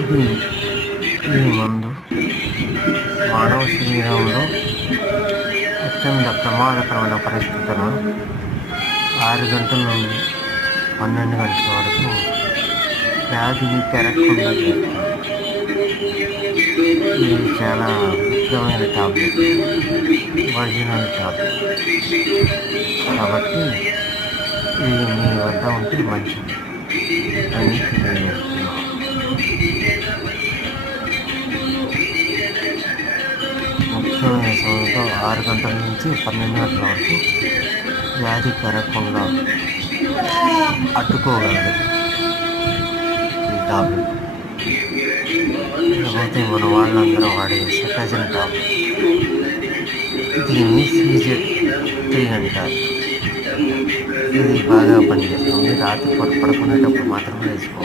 ఇది ఈ మందు మానవ శరీరంలో అత్యంత ప్రమాదకరమైన పరిస్థితులను 6 గంటల నుండి 12 గంటల వరకు వ్యాధిని పెరగకుండా చేస్తుంది. ఇది చాలా ముఖ్యమైన టాబ్లెట్, ఒరిజినల్ టాబ్లెట్. కాబట్టి ఇది మీ వద్ద ఉంటే మంచిది అని తెలియజేస్తున్నాను. ముఖ్యమైన సమయంలో 6 గంటల నుంచి 12 గంటల వరకు వ్యాధి పెరగకుండా అడ్డుకోగలదు ఈ టాబ్లెట్. లేకపోతే మన వాళ్ళందరూ వాడే సెటైజన్ టాబ్లెట్, దీన్ని CZ3 అంటారు. ఇది బాగా పనిచేస్తుంది. రాత్రి పడుకునేటప్పుడు మాత్రమే వేసుకోవాలి.